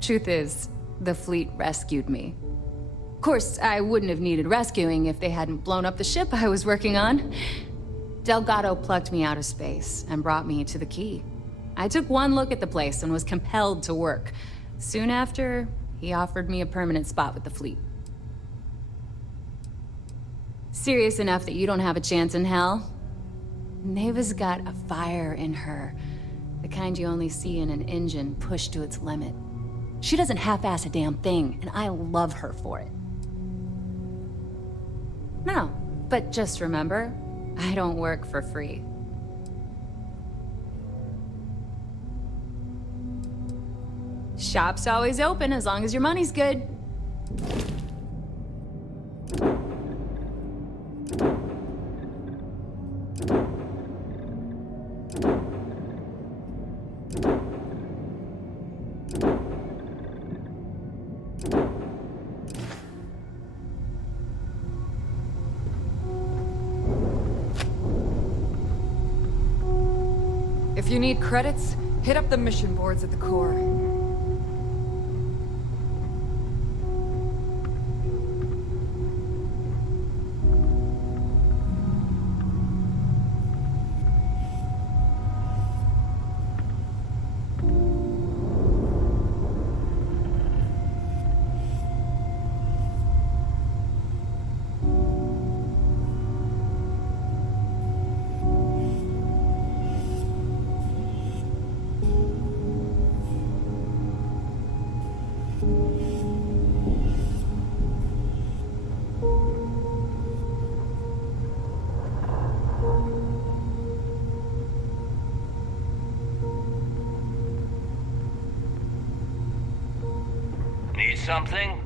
Truth is, the fleet rescued me. Of course, I wouldn't have needed rescuing if they hadn't blown up the ship I was working on. Delgado plucked me out of space and brought me to the Key. I took one look at the place and was compelled to work. Soon after, he offered me a permanent spot with the fleet. Serious enough that you don't have a chance in hell? Neva's got a fire in her. The kind you only see in an engine pushed to its limit. She doesn't half-ass a damn thing, and I love her for it. No, but just remember, I don't work for free. Shop's always open as long as your money's good. If you need credits, hit up the mission boards at the core. Need something?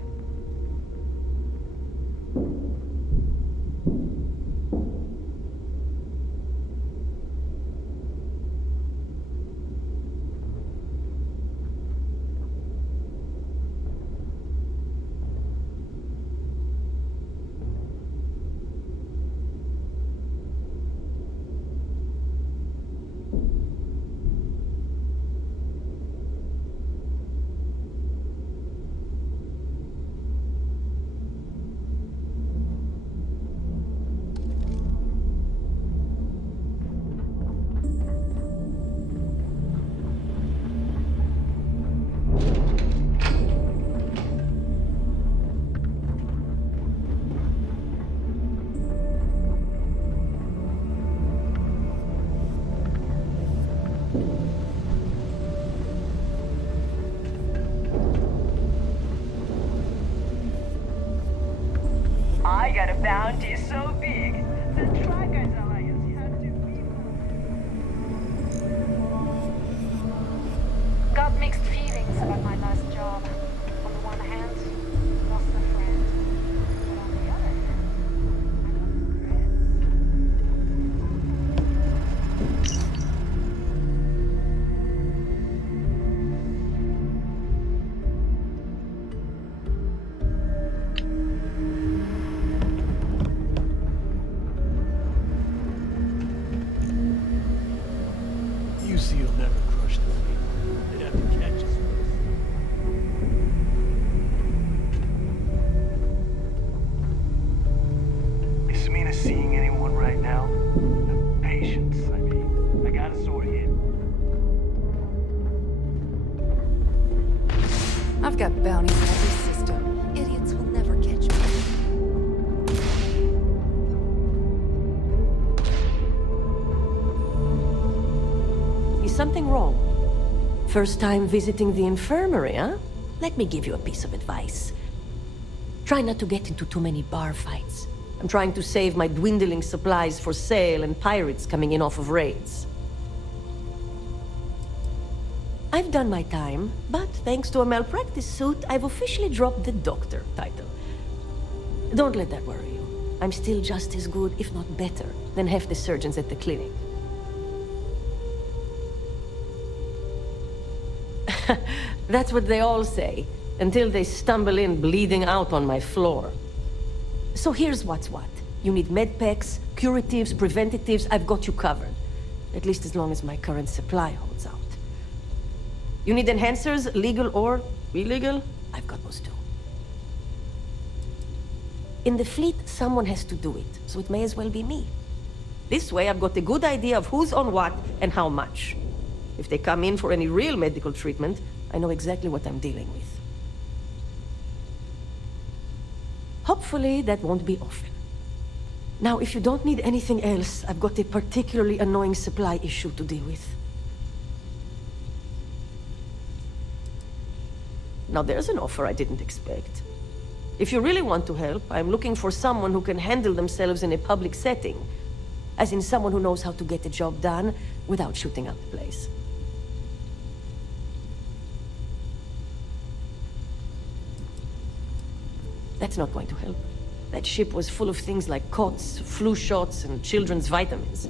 I got a bounty so big, the Trackers Alliance had to be... Got mixed feelings about my last job. On the one hand, lost a friend. But on the other hand, You'll never crush the fleet. They'd have to catch us first. Is Samina seeing anyone right now? Patience, I mean. I gotta sort it. I've got bounties in every system. Idiots will never catch me. Is something wrong? First time visiting the infirmary, huh? Let me give you a piece of advice. Try not to get into too many bar fights. I'm trying to save my dwindling supplies for sale and pirates coming in off of raids. I've done my time, but thanks to a malpractice suit, I've officially dropped the doctor title. Don't let that worry you. I'm still just as good, if not better, than half the surgeons at the clinic. That's what they all say, until they stumble in bleeding out on my floor. So here's what's what. You need medpacks, curatives, preventatives, I've got you covered. At least as long as my current supply holds out. You need enhancers, legal or Illegal? I've got those too. In the fleet, someone has to do it, so it may as well be me. This way, I've got a good idea of who's on what and how much. If they come in for any real medical treatment, I know exactly what I'm dealing with. Hopefully, that won't be often. Now, if you don't need anything else, I've got a particularly annoying supply issue to deal with. Now, there's an offer I didn't expect. If you really want to help, I'm looking for someone who can handle themselves in a public setting. As in someone who knows how to get the job done without shooting up the place. That's not going to help. That ship was full of things like cots, flu shots, and children's vitamins.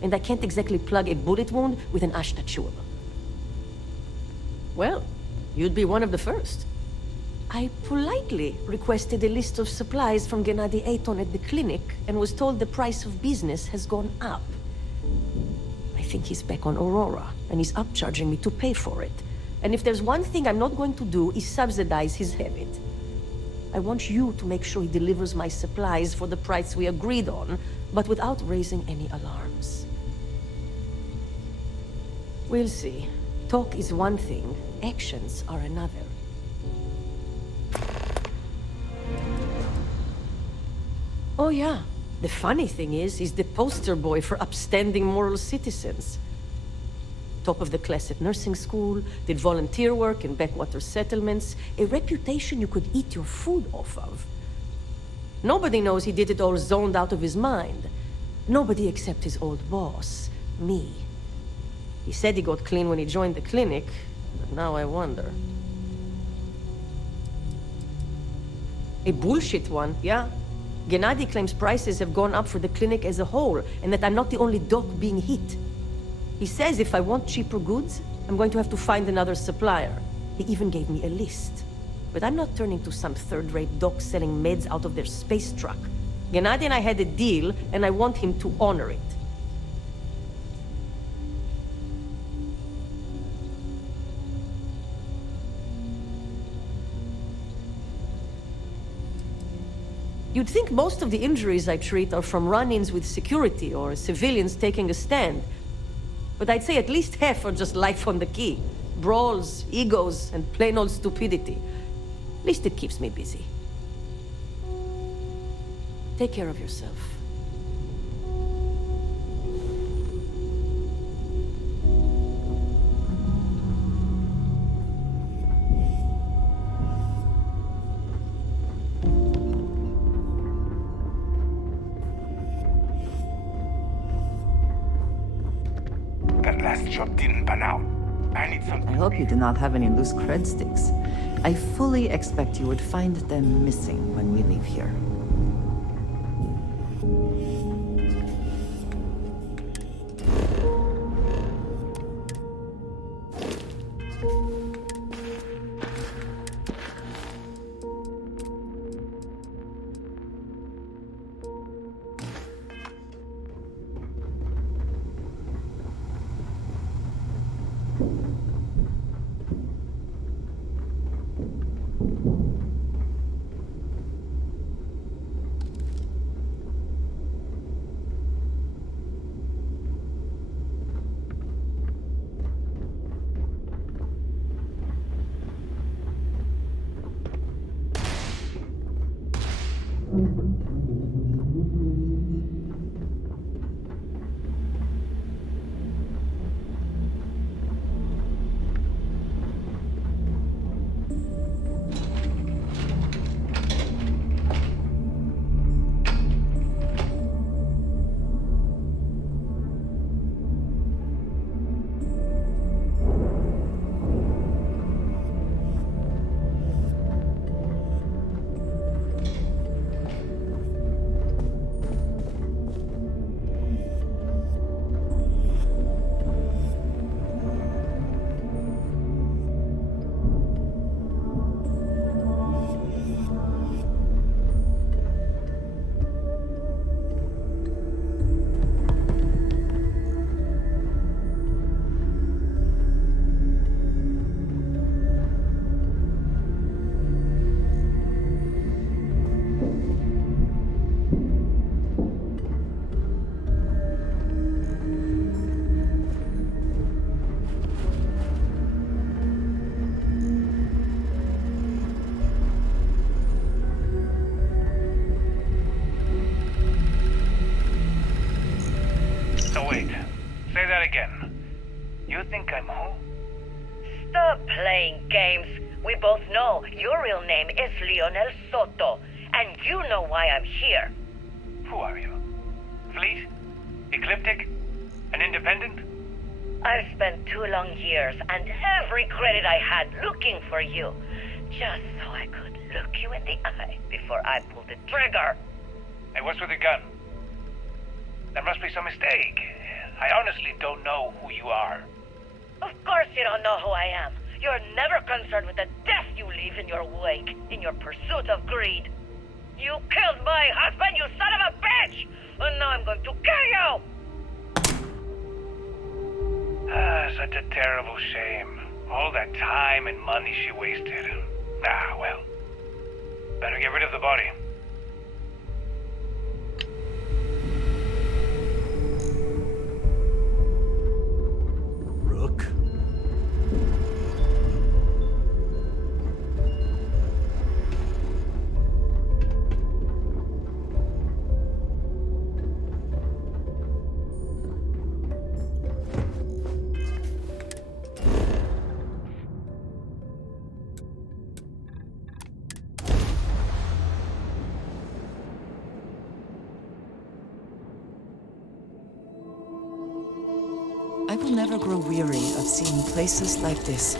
And I can't exactly plug a bullet wound with an Ashta chewable. Well, you'd be one of the first. I politely requested a list of supplies from Gennady Aton at the clinic and was told the price of business has gone up. I think he's back on Aurora, and he's upcharging me to pay for it. And if there's one thing I'm not going to do is subsidize his habit. I want you to make sure he delivers my supplies for the price we agreed on, but without raising any alarms. We'll see. Talk is one thing, actions are another. Oh yeah, the funny thing is, he's the poster boy for upstanding moral citizens. Top of the class at nursing school, did volunteer work in backwater settlements, a reputation you could eat your food off of. Nobody knows he did it all zoned out of his mind. Nobody except his old boss, me. He said he got clean when he joined the clinic, but now I wonder. A bullshit one, yeah? Gennady claims prices have gone up for the clinic as a whole, and that I'm not the only doc being hit. He says if I want cheaper goods, I'm going to have to find another supplier. He even gave me a list. But I'm not turning to some third-rate doc selling meds out of their space truck. Gennady and I had a deal, and I want him to honor it. You'd think most of the injuries I treat are from run-ins with security or civilians taking a stand. But I'd say at least half are just life on the key. Brawls, egos, and plain old stupidity. At least it keeps me busy. Take care of yourself. That last shot didn't pan out. I need something. I hope you do not have any loose cred sticks. I fully expect you would find them missing when we leave here. know, your real name is Lionel Soto, and you know why I'm here. Who are you? Fleet? Ecliptic? An independent? I've spent 2 long years and every credit I had looking for you, just so I could look you in the eye before I pulled the trigger. Hey, what's with the gun? There must be some mistake. I honestly don't know who you are. Of course you don't know who I am. You're never concerned with the death you leave in your wake, in your pursuit of greed. You killed my husband, you son of a bitch! And now I'm going to kill you! Such a terrible shame. All that time and money she wasted. Ah, well. Better get rid of the body. Rook? I will never grow weary of seeing places like this.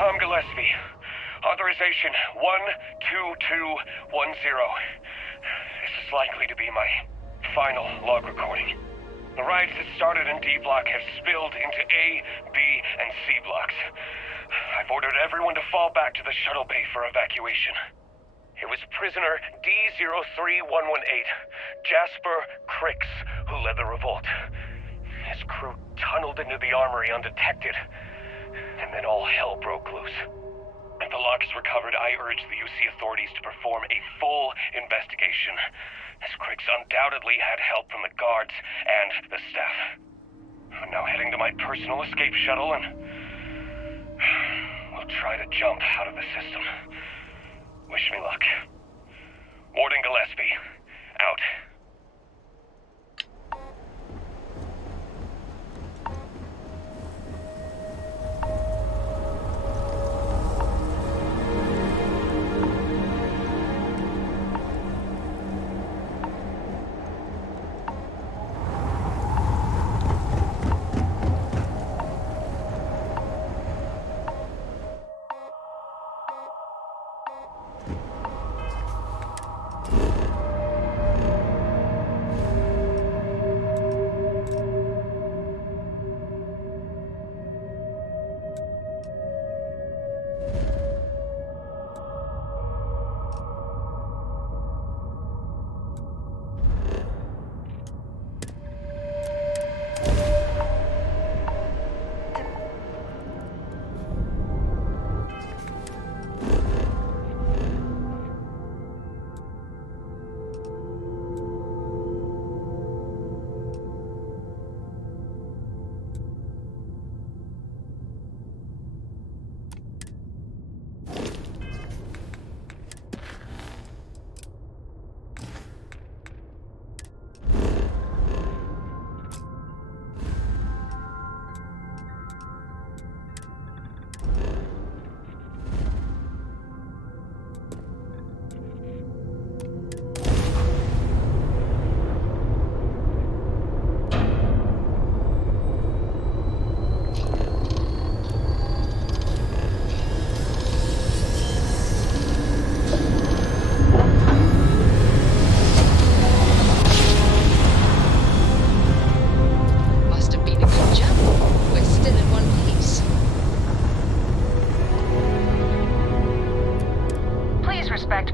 Tom Gillespie. Authorization 12210. This is likely to be my final log recording. The riots that started in D Block have spilled into A, B, and C blocks. I've ordered everyone to fall back to the shuttle bay for evacuation. It was prisoner D03118, Jasper Crix, who led the revolt. His crew tunneled into the armory undetected, and then all hell broke loose. If the log is recovered, I urge the UC authorities to perform a full investigation, as Crix undoubtedly had help from the guards and the staff. I'm now heading to my personal escape shuttle, and we'll try to jump out of the system. Wish me luck. Warden Gillespie, out.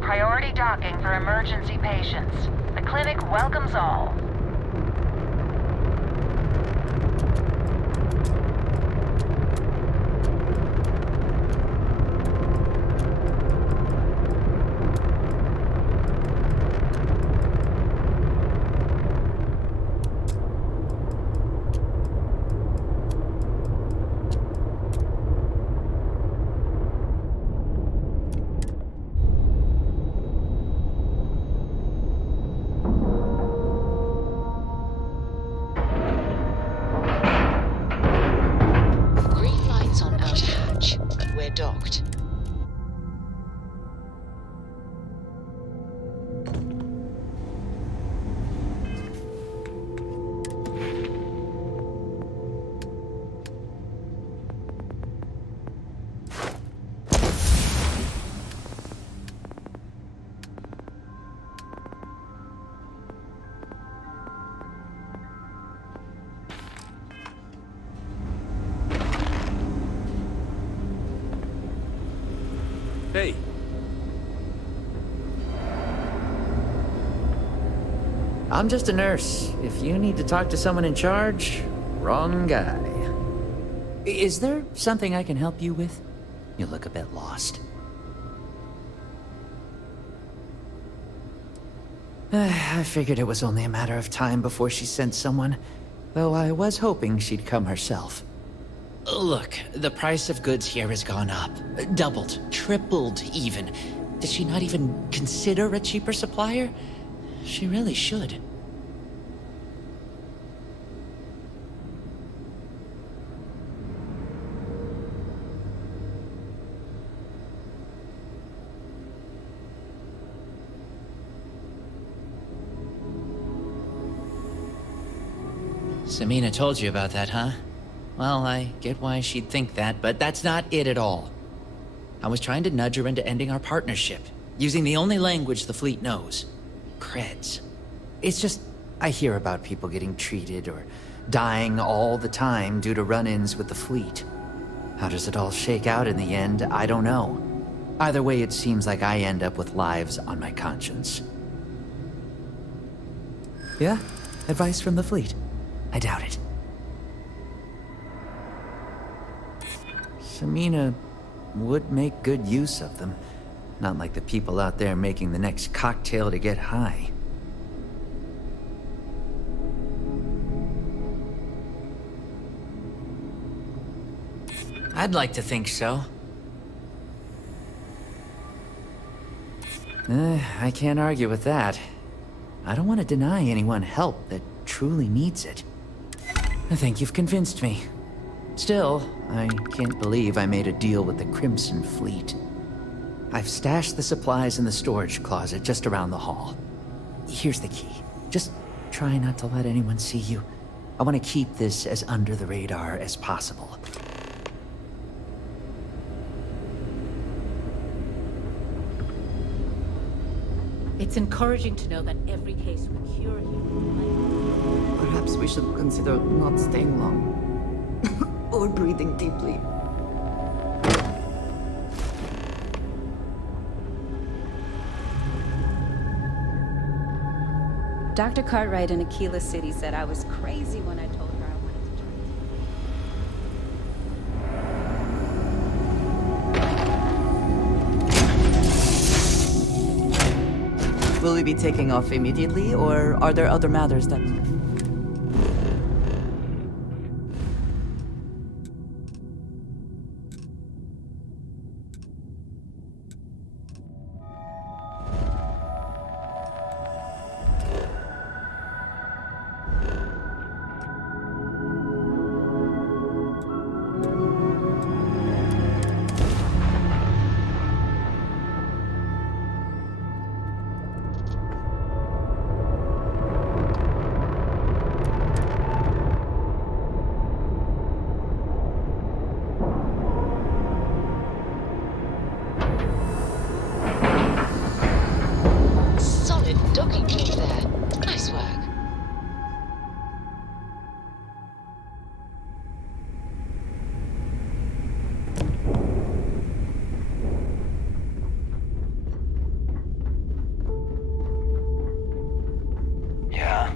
Priority docking for emergency patients. The clinic welcomes all. Docked. Hey. I'm just a nurse. If you need to talk to someone in charge, wrong guy. Is there something I can help you with? You look a bit lost. I figured it was only a matter of time before she sent someone, though I was hoping she'd come herself. Look, the price of goods here has gone up. Doubled, tripled even. Did she not even consider a cheaper supplier? She really should. Samina told you about that, huh? Well, I get why she'd think that, but that's not it at all. I was trying to nudge her into ending our partnership, using the only language the fleet knows. Creds. It's just, I hear about people getting treated or dying all the time due to run-ins with the fleet. How does it all shake out in the end? I don't know. Either way, it seems like I end up with lives on my conscience. Yeah? Advice from the fleet? I doubt it. Samina would make good use of them. Not like the people out there making the next cocktail to get high. I'd like to think so. I can't argue with that. I don't want to deny anyone help that truly needs it. I think you've convinced me. Still, I can't believe I made a deal with the Crimson Fleet. I've stashed the supplies in the storage closet just around the hall. Here's the key. Just try not to let anyone see you. I want to keep this as under the radar as possible. It's encouraging to know that every case we cure here. Perhaps we should consider not staying long. Or breathing deeply. Dr. Cartwright in Aquila City said I was crazy when I told her I wanted to try. Will we be taking off immediately, or are there other matters that... Solid docking key there. Nice work. Yeah.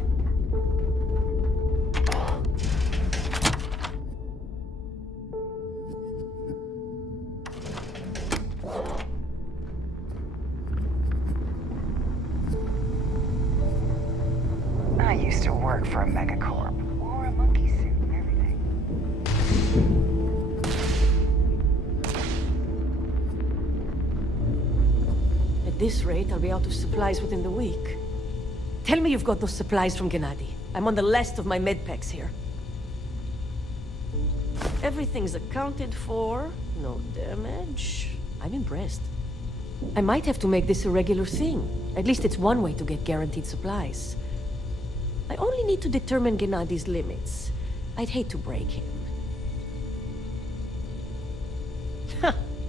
I used to work for a megacorp. Wore a monkey suit and everything. At this rate, I'll be out of supplies within the week. Tell me you've got those supplies from Gennady. I'm on the last of my medpacks here. Everything's accounted for. No damage. I'm impressed. I might have to make this a regular thing. At least it's one way to get guaranteed supplies. I only need to determine Gennady's limits. I'd hate to break him.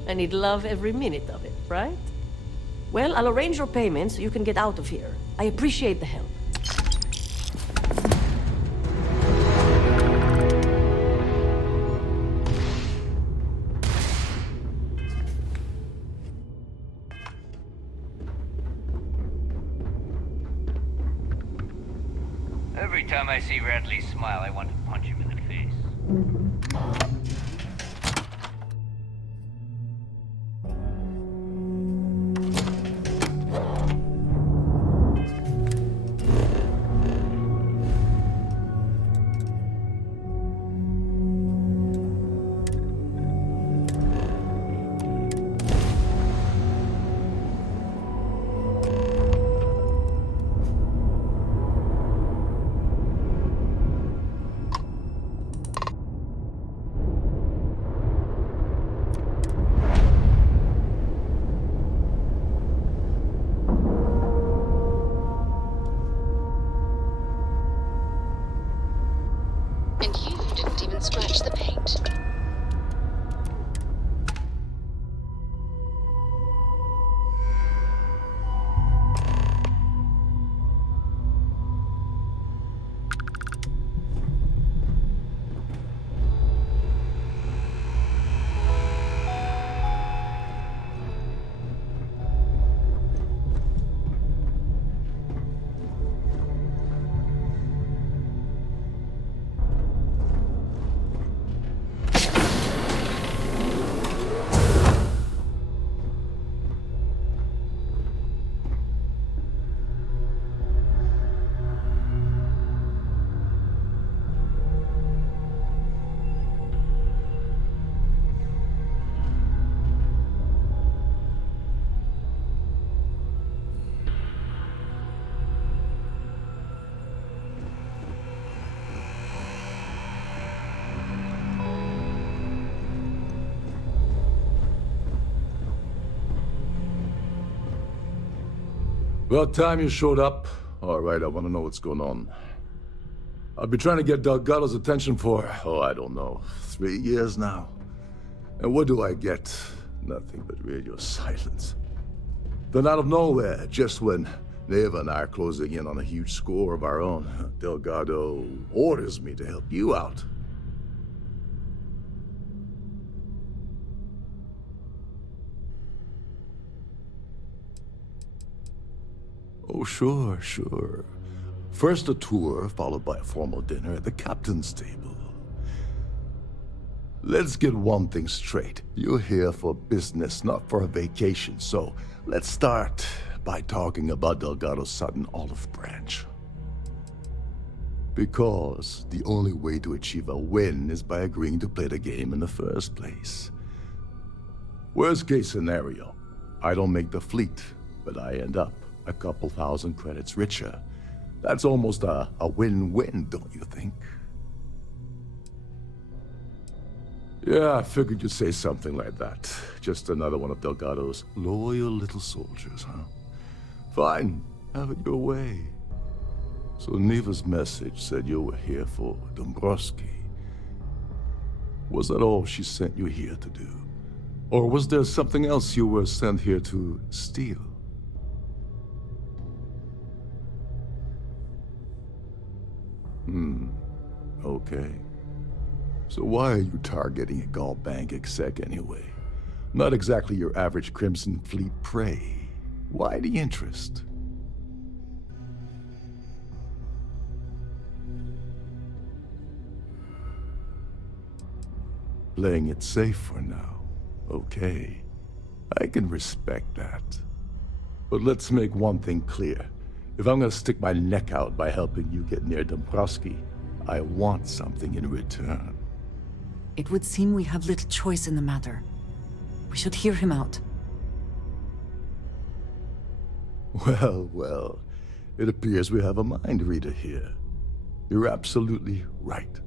And he'd love every minute of it, right? Well, I'll arrange your payment so you can get out of here. I appreciate the help. Every time I see Radley smile, I want to punch him in the face. About time you showed up. All right, I want to know what's going on. I've been trying to get Delgado's attention for, I don't know, 3 years now. And what do I get? Nothing but radio silence. Then out of nowhere, just when Neva and I are closing in on a huge score of our own, Delgado orders me to help you out. Oh, sure. First a tour, followed by a formal dinner at the captain's table. Let's get one thing straight. You're here for business, not for a vacation, so let's start by talking about Delgado's sudden olive branch. Because the only way to achieve a win is by agreeing to play the game in the first place. Worst case scenario, I don't make the fleet, but I end up a couple thousand credits richer. That's almost a win-win, don't you think? Yeah, I figured you'd say something like that. Just another one of Delgado's loyal little soldiers, huh? Fine, have it your way. So Neva's message said you were here for Dombrowski. Was that all she sent you here to do? Or was there something else you were sent here to steal? Okay. So why are you targeting a galactic exec anyway? Not exactly your average Crimson Fleet prey. Why the interest? Playing it safe for now. Okay. I can respect that. But let's make one thing clear. If I'm gonna stick my neck out by helping you get near Dombrowski, I want something in return. It would seem we have little choice in the matter. We should hear him out. Well, it appears we have a mind reader here. You're absolutely right.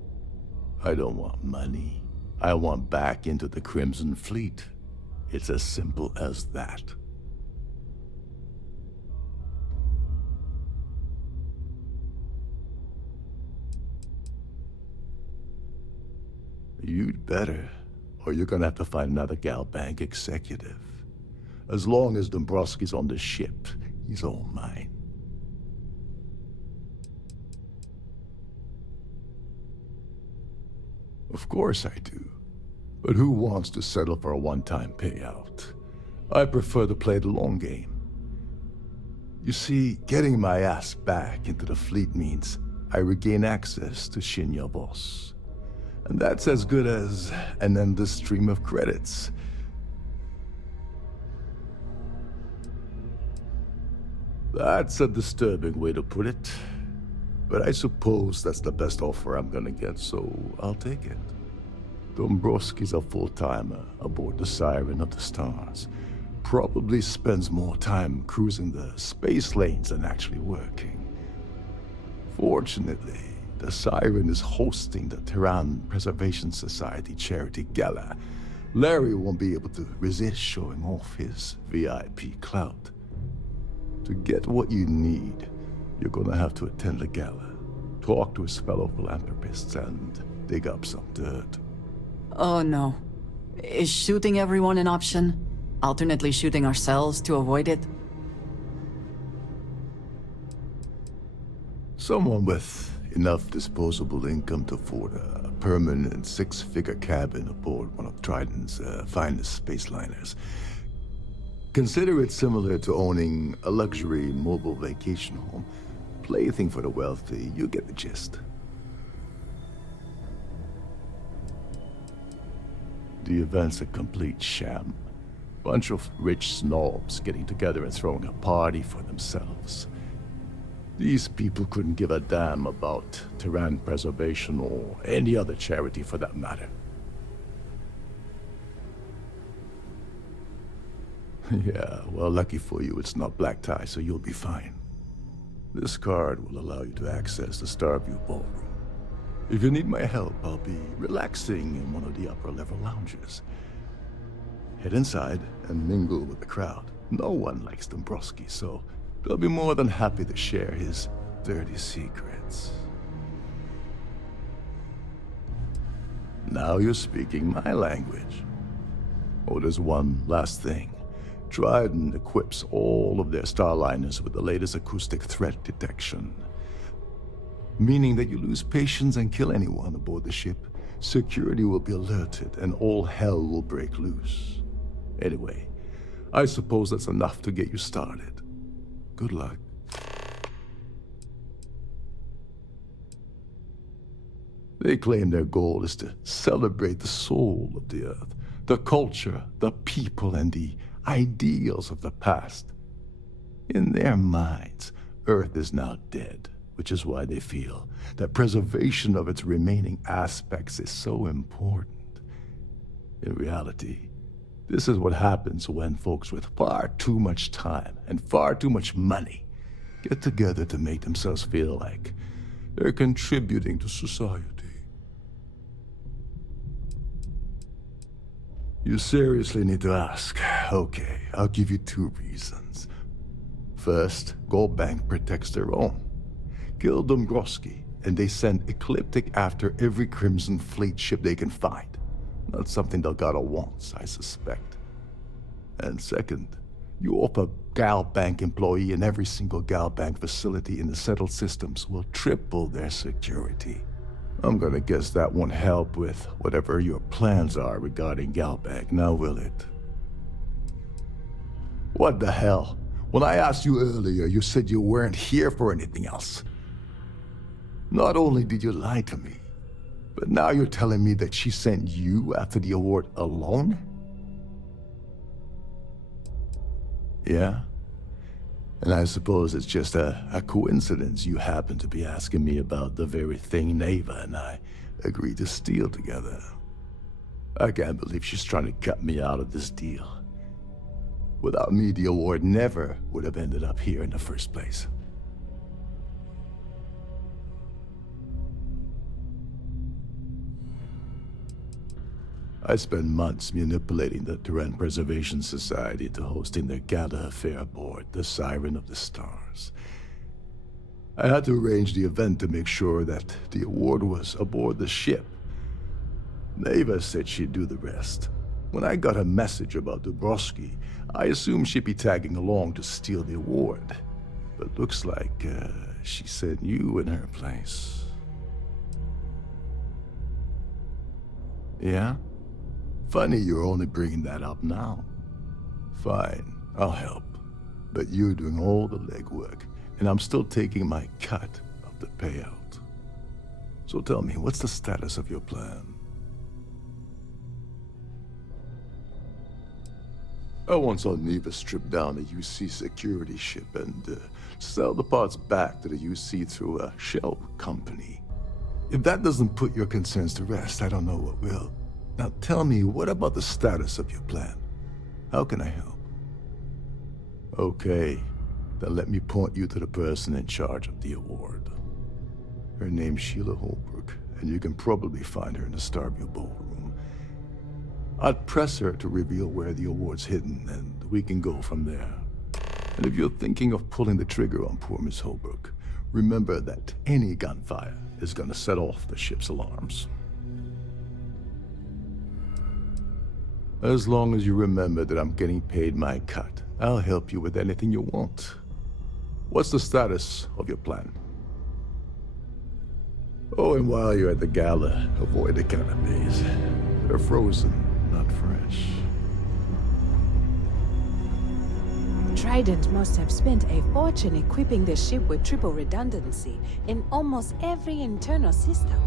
I don't want money. I want back into the Crimson Fleet. It's as simple as that. You'd better, or you're gonna have to find another galactic executive. As long as Dombrowski's on the ship, he's all mine. Of course I do. But who wants to settle for a one-time payout? I prefer to play the long game. You see, getting my ass back into the fleet means I regain access to Shinya Boss. And that's as good as an endless stream of credits. That's a disturbing way to put it. But I suppose that's the best offer I'm gonna get, so I'll take it. Dombrowski's a full-timer aboard the Siren of the Stars. Probably spends more time cruising the space lanes than actually working. Fortunately, the Siren is hosting the Terran Preservation Society charity gala. Larry won't be able to resist showing off his VIP clout. To get what you need, you're gonna have to attend the gala, talk to his fellow philanthropists, and dig up some dirt. Oh no. Is shooting everyone an option? Alternately shooting ourselves to avoid it? Someone with enough disposable income to afford a permanent six-figure cabin aboard one of Trident's finest space liners. Consider it similar to owning a luxury mobile vacation home. Plaything for the wealthy, you get the gist. The event's a complete sham. Bunch of rich snobs getting together and throwing a party for themselves. These people couldn't give a damn about Terran preservation or any other charity for that matter. Yeah, well, lucky for you, it's not black tie, so you'll be fine. This card will allow you to access the Starfield ballroom. If you need my help, I'll be relaxing in one of the upper-level lounges. Head inside and mingle with the crowd. No one likes Dombrowski, so They'll be more than happy to share his dirty secrets. Now you're speaking my language. Oh, there's one last thing. Trident equips all of their starliners with the latest acoustic threat detection. Meaning that you lose patience and kill anyone aboard the ship, security will be alerted and all hell will break loose. Anyway, I suppose that's enough to get you started. Good luck. They claim their goal is to celebrate the soul of the Earth, the culture, the people, and the ideals of the past. In their minds, Earth is now dead, which is why they feel that preservation of its remaining aspects is so important. In reality, this is what happens when folks with far too much time and far too much money get together to make themselves feel like they're contributing to society. You seriously need to ask. Okay, I'll give you 2 reasons. First, Goldbank protects their own. Kill Dombrowski, and they send Ecliptic after every Crimson Fleet ship they can find. Not something Delgado wants, I suspect. And second, you offer Galbank employee in every single Galbank facility in the settled systems will triple their security. I'm gonna guess that won't help with whatever your plans are regarding Galbank, now will it? What the hell? When I asked you earlier, you said you weren't here for anything else. Not only did you lie to me, but now you're telling me that she sent you after the award alone? Yeah? And I suppose it's just a coincidence you happen to be asking me about the very thing Neva and I agreed to steal together. I can't believe she's trying to cut me out of this deal. Without me, the award never would have ended up here in the first place. I spent months manipulating the Terran Preservation Society into hosting their gala affair aboard the Siren of the Stars. I had to arrange the event to make sure that the award was aboard the ship. Neva said she'd do the rest. When I got a message about Dubrovsky, I assumed she'd be tagging along to steal the award. But looks like she sent you in her place. Yeah? Funny you're only bringing that up now. Fine, I'll help. But you're doing all the legwork, and I'm still taking my cut of the payout. So tell me, what's the status of your plan? I once saw Neva strip down a UC security ship and sell the parts back to the UC through a shell company. If that doesn't put your concerns to rest, I don't know what will. Now tell me, what about the status of your plan? How can I help? Okay, then let me point you to the person in charge of the award. Her name's Sheila Holbrook, and you can probably find her in the Starfield ballroom. I'd press her to reveal where the award's hidden, and we can go from there. And if you're thinking of pulling the trigger on poor Miss Holbrook, remember that any gunfire is gonna set off the ship's alarms. As long as you remember that I'm getting paid my cut, I'll help you with anything you want. What's the status of your plan? Oh, and while you're at the gala, avoid the canapes. They're frozen, not fresh. Trident must have spent a fortune equipping the ship with triple redundancy in almost every internal system.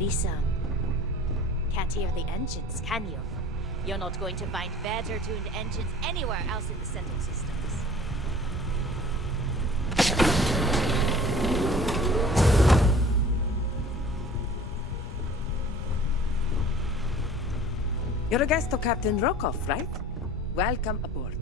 Lisa, can't hear the engines, can you? You're not going to find better tuned engines anywhere else in the settled systems. You're a guest of Captain Rokoff, right? Welcome aboard.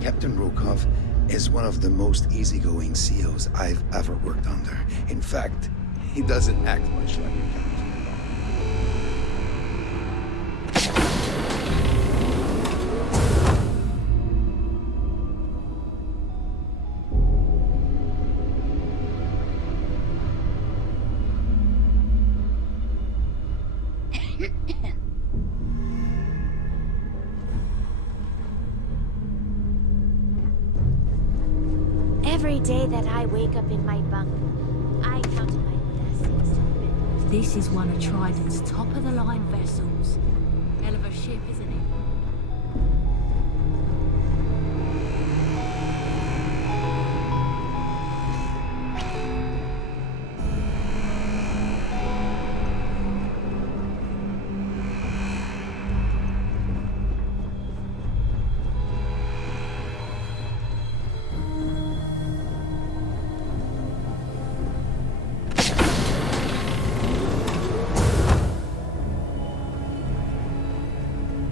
Captain Rokoff is one of the most easygoing COs I've ever worked under. In fact, he doesn't act much like a captain. Every day that I wake up in my bunk, I count my blessings to have been. This is one of Trident's top-of-the-line vessels. Hell of a ship, isn't it?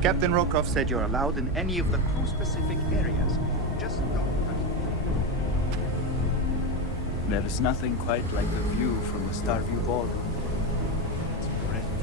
Captain Rokoff said you're allowed in any of the crew-specific areas. Just don't... There's nothing quite like the view from the Starfield ballroom. It's breathtaking.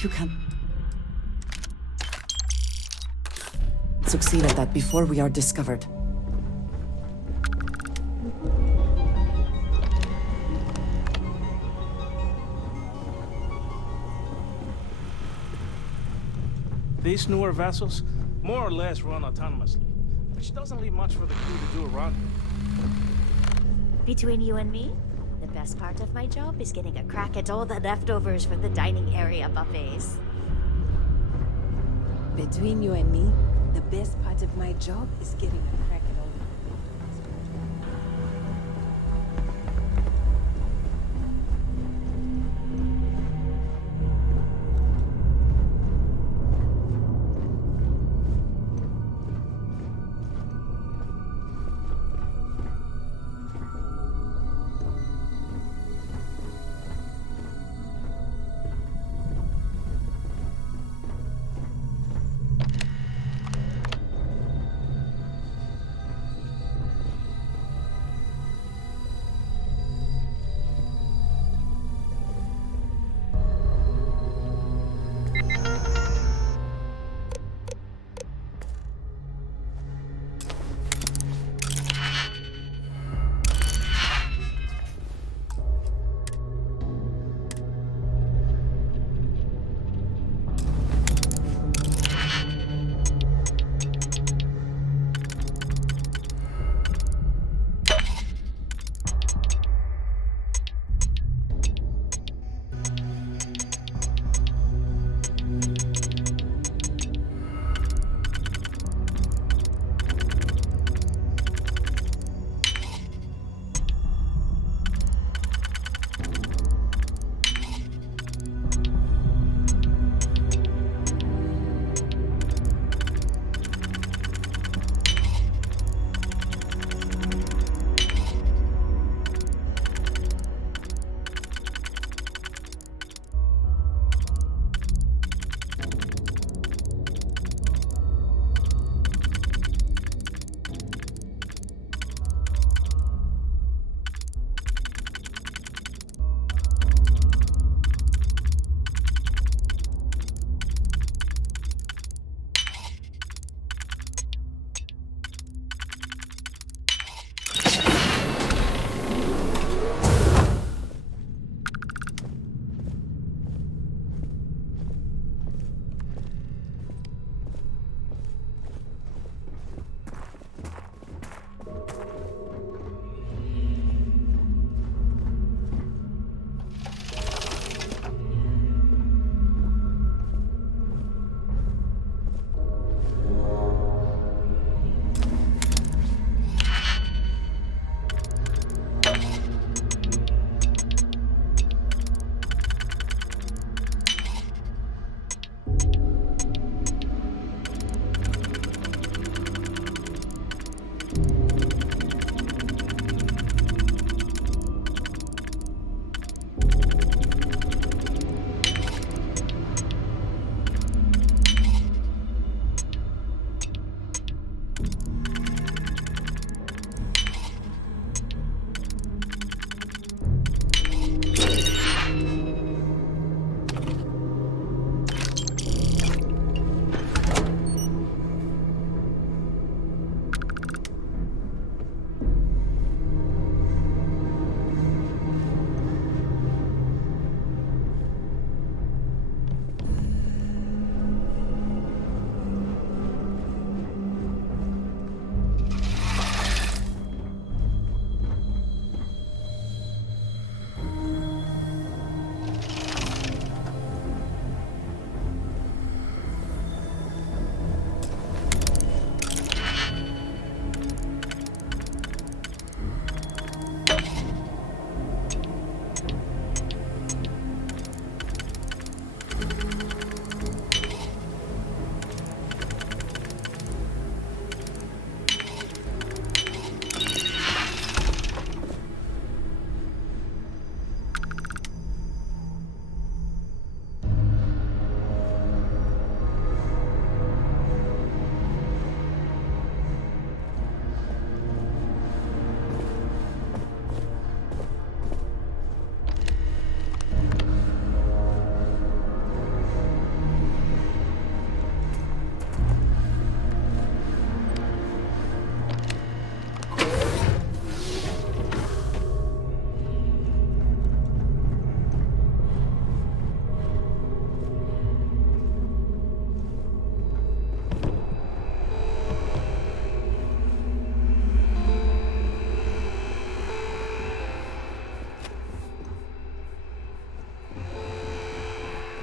You can succeed at that before we are discovered. These newer vessels more or less run autonomously, which doesn't leave much for the crew to do around here. Between you and me, the best part of my job is getting a crack at all the leftovers from the dining area buffets. Between you and me, the best part of my job is getting a crack at all the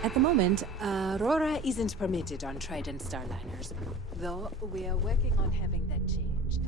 At the moment, Aurora isn't permitted on Trident Starliners, though we are working on having that changed.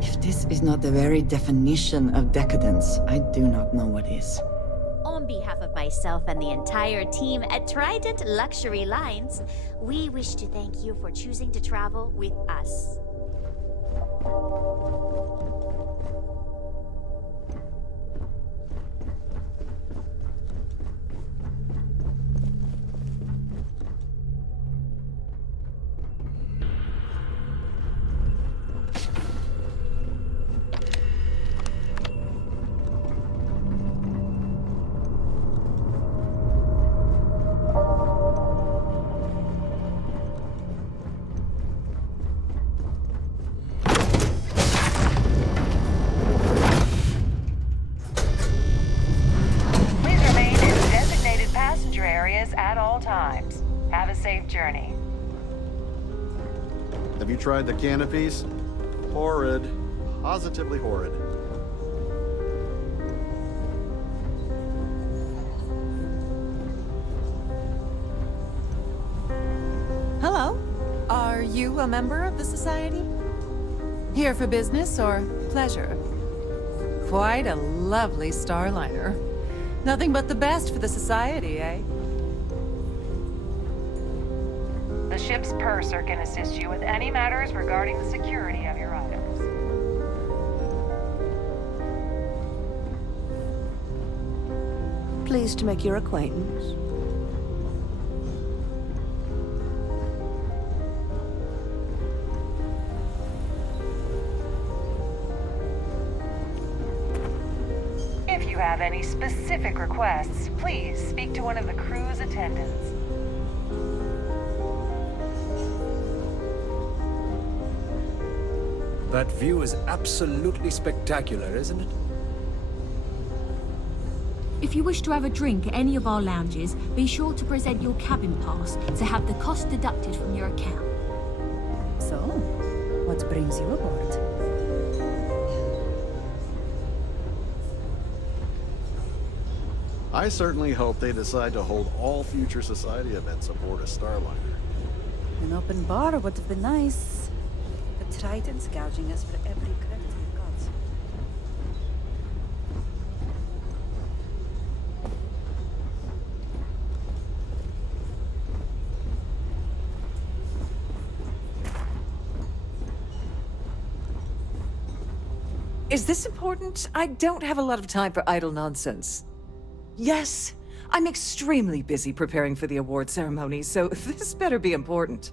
If this is not the very definition of decadence, I do not know what is. On behalf of myself and the entire team at Trident Luxury Lines, we wish to thank you for choosing to travel with us. Please remain in designated passenger areas at all times. Have a safe journey. Have you tried the canopies? Horrid. Positively horrid. Hello. Are you a member of the Society? Here for business or pleasure? Quite a lovely Starliner. Nothing but the best for the Society, eh? The ship's purser can assist you with any matters regarding the security of your items. Pleased to make your acquaintance. If you have any specific requests, please speak to one of the crew's attendants. That view is absolutely spectacular, isn't it? If you wish to have a drink at any of our lounges, be sure to present your cabin pass to have the cost deducted from your account. So, what brings you aboard? I certainly hope they decide to hold all future Society events aboard a Starliner. An open bar would have been nice. But Trident's gouging us for every credit we've got. Is this important? I don't have a lot of time for idle nonsense. Yes, I'm extremely busy preparing for the award ceremony, so this better be important.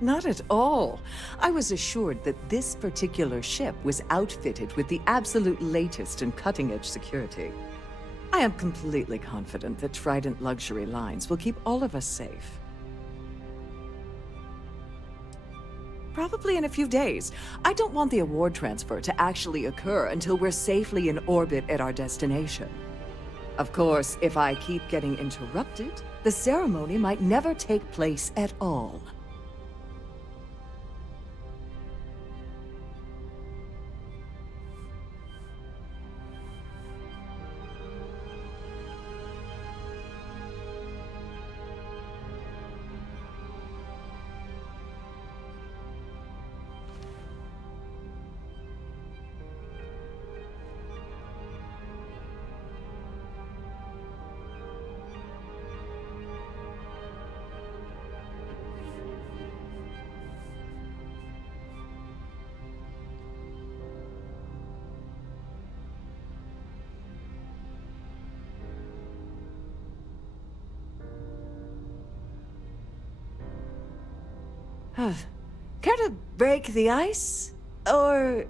Not at all. I was assured that this particular ship was outfitted with the absolute latest and cutting-edge security. I am completely confident that Trident Luxury Lines will keep all of us safe. Probably in a few days. I don't want the award transfer to actually occur until we're safely in orbit at our destination. Of course, if I keep getting interrupted, the ceremony might never take place at all. Care to break the ice? Or...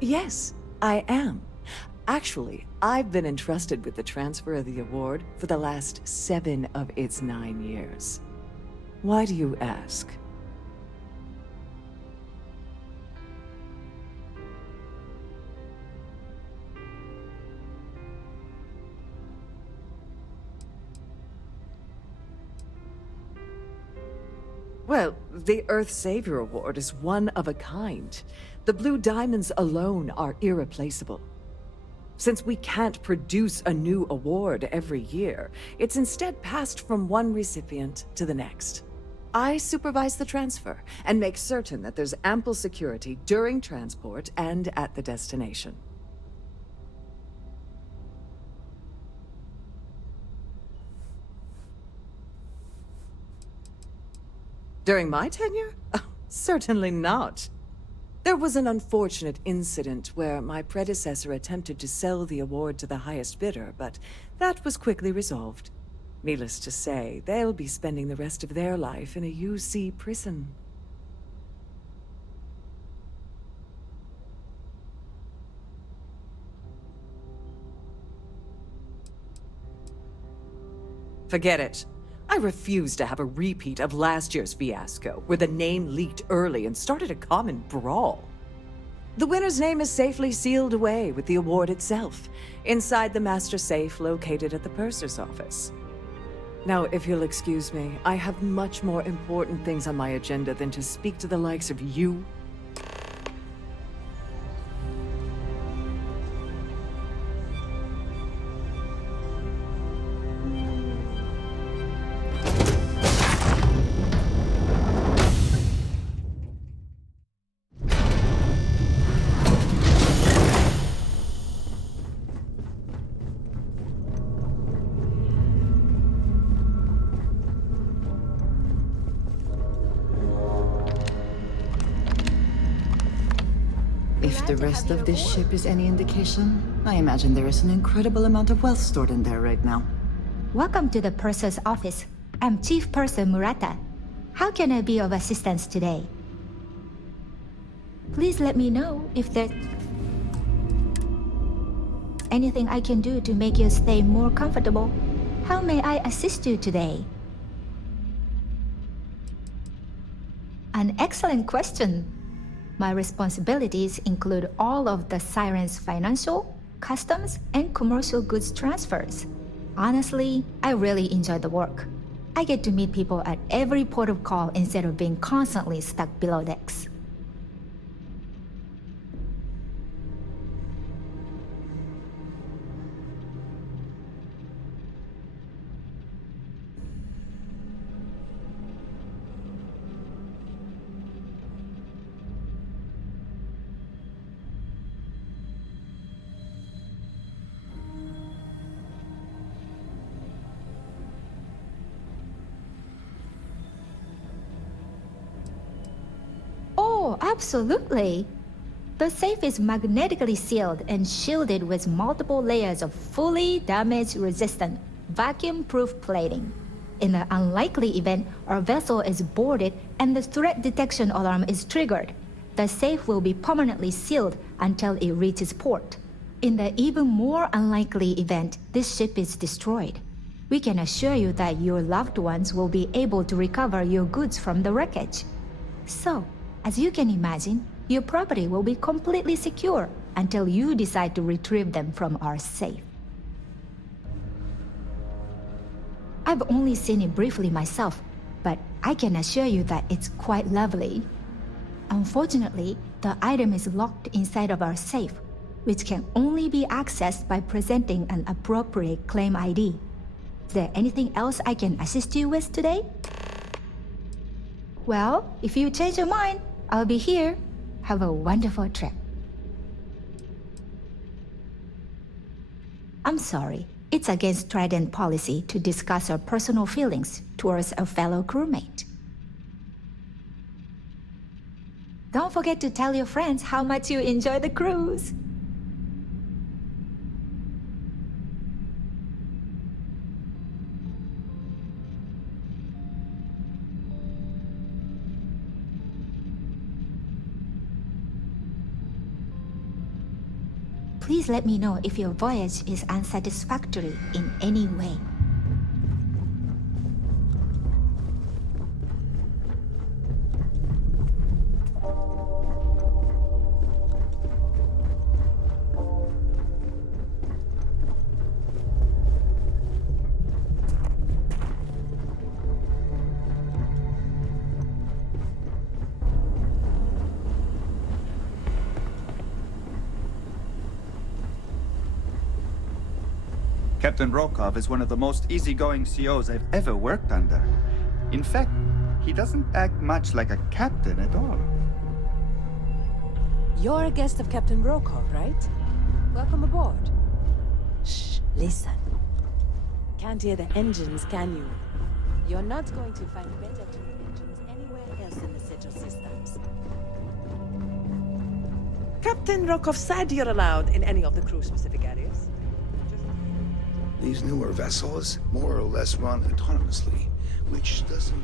Yes, I am. Actually, I've been entrusted with the transfer of the award for the last 7 of its 9 years. Why do you ask? Well, the Earth Savior Award is one of a kind. The blue diamonds alone are irreplaceable. Since we can't produce a new award every year, it's instead passed from one recipient to the next. I supervise the transfer and make certain that there's ample security during transport and at the destination. During my tenure? Oh, certainly not. There was an unfortunate incident where my predecessor attempted to sell the award to the highest bidder, but that was quickly resolved. Needless to say, they'll be spending the rest of their life in a UC prison. Forget it. I refuse to have a repeat of last year's fiasco, where the name leaked early and started a common brawl. The winner's name is safely sealed away with the award itself, inside the master safe located at the purser's office. Now, if you'll excuse me, I have much more important things on my agenda than to speak to the likes of you. If the rest of this ship is any indication, I imagine there is an incredible amount of wealth stored in there right now. Welcome to the purser's office. I'm Chief Purser Murata. How can I be of assistance today? Please let me know if there's anything I can do to make your stay more comfortable. How may I assist you today? An excellent question. My responsibilities include all of the Siren's financial, customs, and commercial goods transfers. Honestly, I really enjoy the work. I get to meet people at every port of call instead of being constantly stuck below decks. Oh, absolutely. The safe is magnetically sealed and shielded with multiple layers of fully damage-resistant, vacuum-proof plating. In the unlikely event our vessel is boarded and the threat detection alarm is triggered, the safe will be permanently sealed until it reaches port. In the even more unlikely event this ship is destroyed, we can assure you that your loved ones will be able to recover your goods from the wreckage. So, as you can imagine, your property will be completely secure until you decide to retrieve them from our safe. I've only seen it briefly myself, but I can assure you that it's quite lovely. Unfortunately, the item is locked inside of our safe, which can only be accessed by presenting an appropriate claim ID. Is there anything else I can assist you with today? Well, if you change your mind, I'll be here. Have a wonderful trip. I'm sorry. It's against Trident policy to discuss our personal feelings towards a fellow crewmate. Don't forget to tell your friends how much you enjoy the cruise. please let me know if your voyage is unsatisfactory in any way. Captain Rokov is one of the most easygoing COs I've ever worked under. In fact, he doesn't act much like a captain at all. You're a guest of Captain Rokov, right? Welcome aboard. Shh, listen. Can't hear the engines, can you? You're not going to find better tuned engines anywhere else in the Sigil systems. Captain Rokov said you're allowed in any of the crew-specific areas. These newer vessels more or less run autonomously, which doesn't...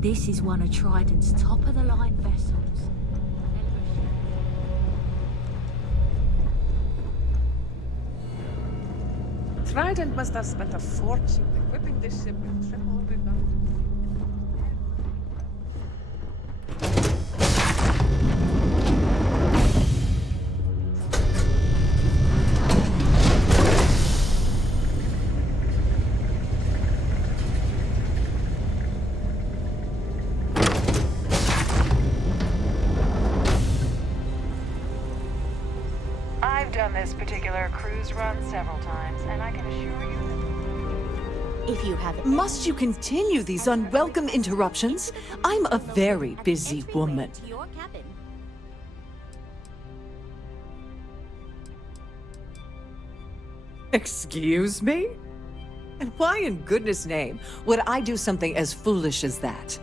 This is one of Trident's top-of-the-line vessels. Trident must have spent a fortune equipping this ship with triple redundant. I've done this particular cruise run several times, and I can assure you that If you haven't... Must you continue these unwelcome interruptions? I'm a very busy woman. To your cabin. Excuse me? And why in goodness name would I do something as foolish as that?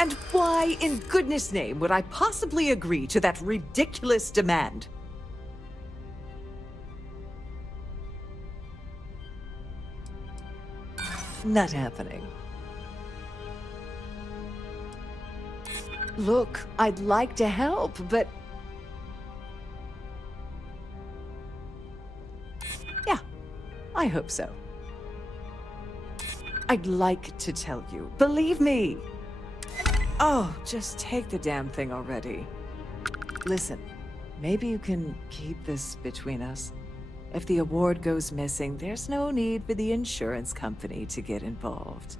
And why in goodness name would I possibly agree to that ridiculous demand? Not happening. Look, I'd like to help, but... Yeah, I hope so. I'd like to tell you. Believe me! Oh, just take the damn thing already. Listen, maybe you can keep this between us. If the award goes missing, there's no need for the insurance company to get involved.